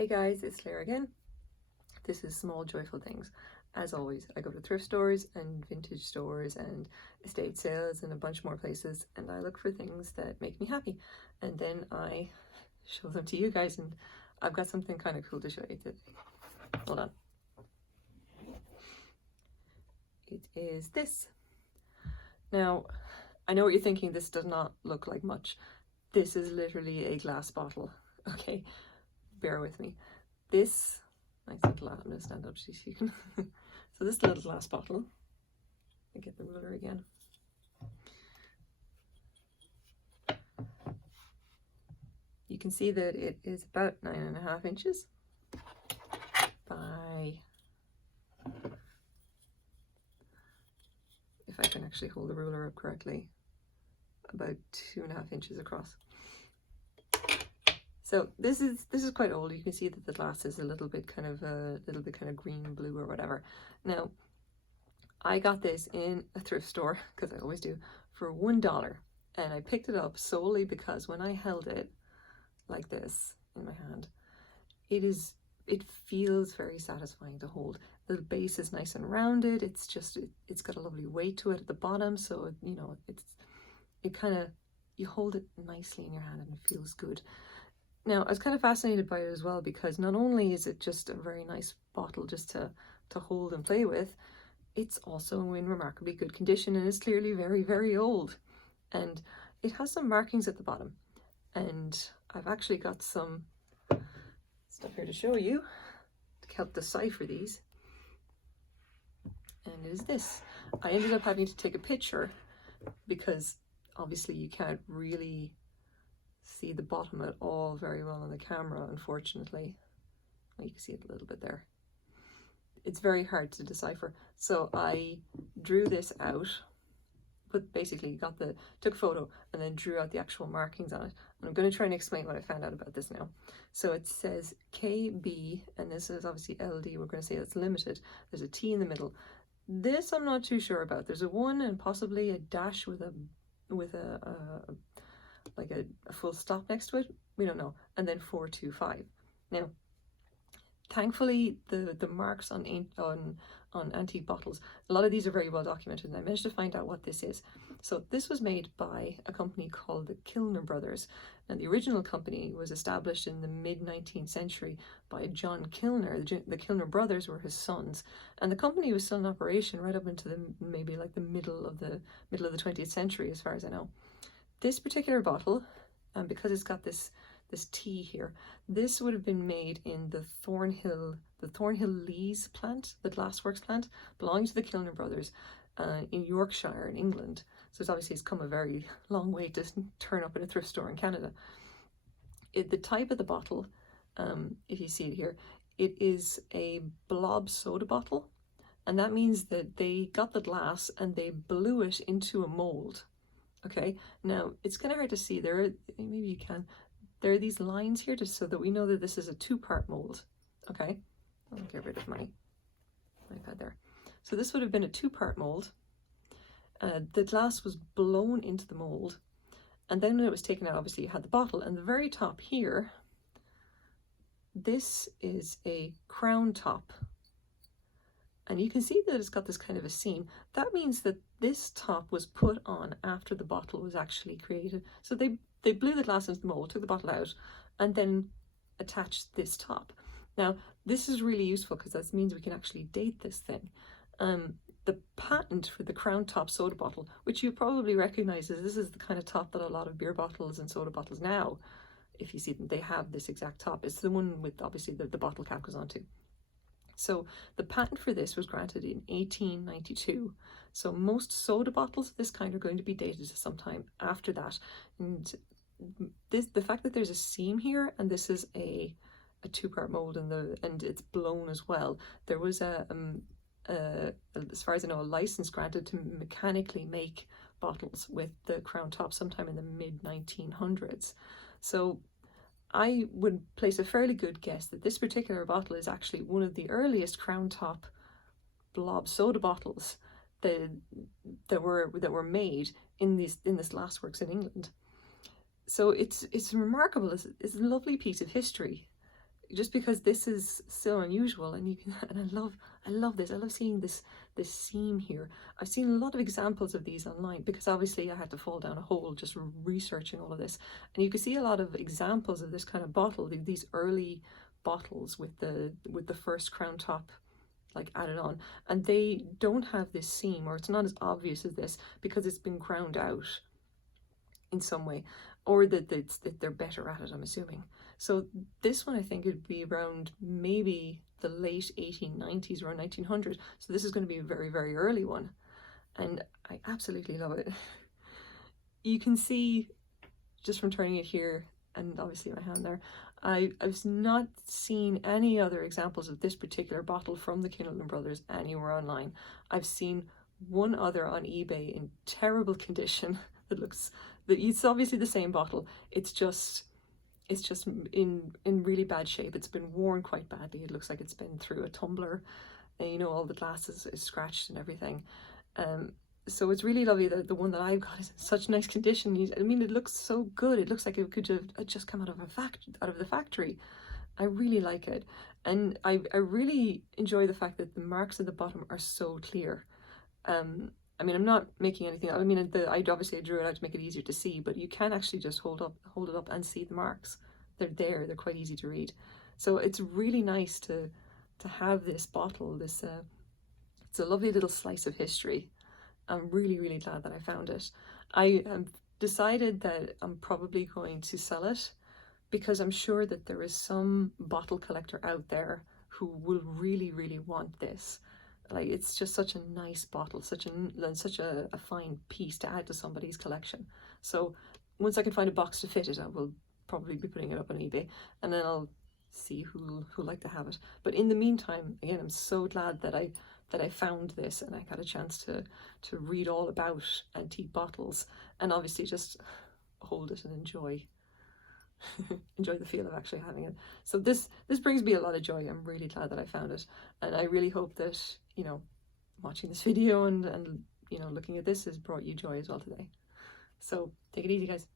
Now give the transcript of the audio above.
Hey guys, it's Claire again. This is Small Joyful Things. As always, I go to thrift stores and vintage stores and estate sales and a bunch more places, and I look for things that make me happy, and then I show them to you guys, and I've got something kind of cool to show you today. Hold on. It is this. Now, I know what you're thinking, this does not look like much. This is literally a glass bottle, okay? Bear with me. This nice little, I'm going to stand up so you can. So this little glass bottle, I get the ruler again. You can see that it is about 9.5 inches by, if I can actually hold the ruler up correctly, about 2.5 inches across. So this is quite old. You can see that the glass is a little bit kind of green, blue, or whatever. Now, I got this in a thrift store, because I always do, for $1, and I picked it up solely because when I held it like this in my hand, it feels very satisfying to hold. The base is nice and rounded. It's got a lovely weight to it at the bottom, so you know you hold it nicely in your hand and it feels good. Now, I was kind of fascinated by it as well, because not only is it just a very nice bottle just to hold and play with, it's also in remarkably good condition, and it's clearly very, very old. And it has some markings at the bottom. And I've actually got some stuff here to show you to help decipher these. And it is this. I ended up having to take a picture because obviously you can't really see the bottom at all very well on the camera, unfortunately. Well, you can see it a little bit there. It's very hard to decipher. So I drew this out, but basically took a photo and then drew out the actual markings on it. And I'm going to try and explain what I found out about this now. So it says KB, and this is obviously LD. We're going to say it's limited. There's a T in the middle. This I'm not too sure about. There's a 1 and possibly a dash with a full stop next to it. We don't know. And then 425. Now, thankfully, the marks on antique bottles, a lot of these are very well documented, and I managed to find out what this is. So this was made by a company called the Kilner Brothers, and the original company was established in the mid-19th century by John Kilner. The Kilner Brothers were his sons, and the company was still in operation right up into maybe like the middle of the 20th century, as far as I know. This particular bottle, and because it's got this T here, this would have been made in the Thornhill Lees plant, the glassworks plant, belonging to the Kilner Brothers in Yorkshire in England. So it's come a very long way to turn up in a thrift store in Canada. The type of the bottle, if you see it here, it is a blob soda bottle, and that means that they got the glass and they blew it into a mold. Okay, now it's kind of hard to see. Maybe you can. There are these lines here just so that we know that this is a 2-part mold. Okay, I'll get rid of my iPad there. So this would have been a 2-part mold. The glass was blown into the mold, and then when it was taken out, obviously you had the bottle, and the very top here, this is a crown top. And you can see that it's got this kind of a seam. That means that this top was put on after the bottle was actually created. So they blew the glass into the mold, took the bottle out, and then attached this top. Now, this is really useful because that means we can actually date this thing. The patent for the crown top soda bottle, which you probably recognize, this is the kind of top that a lot of beer bottles and soda bottles now, if you see them, they have this exact top. It's the one with obviously the bottle cap goes onto. So the patent for this was granted in 1892. So most soda bottles of this kind are going to be dated to sometime after that. And the fact that there's a seam here, and this is a 2-part mold, and it's blown as well. There was as far as I know, a license granted to mechanically make bottles with the crown top sometime in the mid-1900s. So I would place a fairly good guess that this particular bottle is actually one of the earliest crown top blob soda bottles that were made in this glassworks in England. So it's remarkable. It's a lovely piece of history. just because this is so unusual, and you can, and I love this. I love seeing this seam here. I've seen a lot of examples of these online, because obviously I had to fall down a hole just researching all of this, and you can see a lot of examples of this kind of bottle, these early bottles with the first crown top like added on, and they don't have this seam, or it's not as obvious as this, because it's been ground out in some way, or that they're better at it, I'm assuming. So this one, I think it'd be around maybe the late 1890s, around 1900. So this is going to be a very, very early one, and I absolutely love it. You can see just from turning it here, and obviously my hand there, I've not seen any other examples of this particular bottle from the Kilner Brothers anywhere online. I've seen one other on eBay in terrible condition that looks, it's obviously the same bottle, it's just in really bad shape. It's been worn quite badly. It looks like it's been through a tumbler, and you know, all the glass is scratched and everything. So it's really lovely that the one that I've got is in such nice condition. I mean, it looks so good. It looks like it could have just come out of the factory. I really like it, and I really enjoy the fact that the marks at the bottom are so clear. I mean, I'm not making anything. I mean, I obviously drew it out to make it easier to see, but you can actually just hold it up and see the marks. They're there. They're quite easy to read. So it's really nice to have this bottle. It's a lovely little slice of history. I'm really, really glad that I found it. I decided that I'm probably going to sell it, because I'm sure that there is some bottle collector out there who will really, really want this. Like, it's just such a nice bottle, such a fine piece to add to somebody's collection. So once I can find a box to fit it, I will probably be putting it up on eBay, and then I'll see who'll like to have it. But in the meantime, again, I'm so glad that I found this, and I got a chance to read all about antique bottles, and obviously just hold it and enjoy the feel of actually having it. So this brings me a lot of joy. I'm really glad that I found it, and I really hope that, you know, watching this video and you know, looking at this has brought you joy as well today. So take it easy, guys.